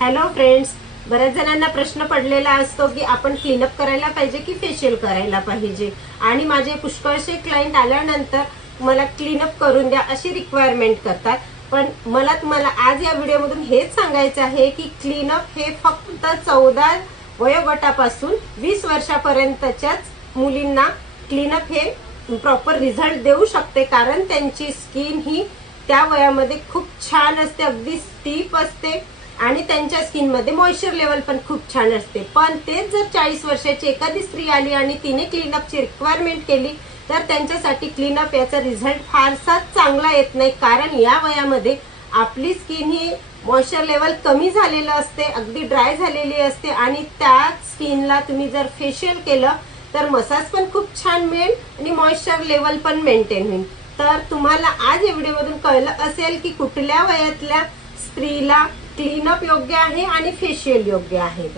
Hello friends, बऱ्याच जणांना प्रश्न पडलेला असतो की आपण क्लीनअप करायला पाहिजे की फेशियल करायला पाहिजे. आणि माझे पुष्कळसे क्लायंट आल्यानंतर मला क्लीनअप करून द्या अशी रिक्वायरमेंट करतात. पण मला तुम्हाला आज या व्हिडिओमधून हेच सांगायचं आहे की क्लीनअप हे फक्त 14 वयोगटापासून 20 वर्षापर्यंतच्याच मुलींना क्लीनअप हे प्रॉपर रिझल्ट देऊ शकते. कारण त्यांची स्किन ही त्या वयामध्ये खूप छान असते, अगदी स्टीप असते आणि त्यांच्या स्किन मध्ये मॉइश्चर लेवल पण खूप छान असते. पण तेच जर 40 वर्षाची एखादी स्त्री आली आणि तिने क्लीनअपची रिक्वायरमेंट केली तर त्यांच्यासाठी क्लीनअप याचा रिझल्ट फारसा चांगला येत नाही. कारण या वयामध्ये आपली स्किन ही मॉइश्चर लेवल कमी झालेलं असते, अगदी ड्राय झालेली असते आणि त्या स्किनला तुम्ही जर फेशियल केलं तर मसाज पण खूप छान मिळेल आणि मॉइश्चर लेवल पण मेंटेन होईल. तर तुम्हाला आज या व्हिडिओमधून कळलं असेल की कुठल्या वयातल्या स्त्रीला क्लीनअप योग्य आहे आणि फेशियल योग्य आहे.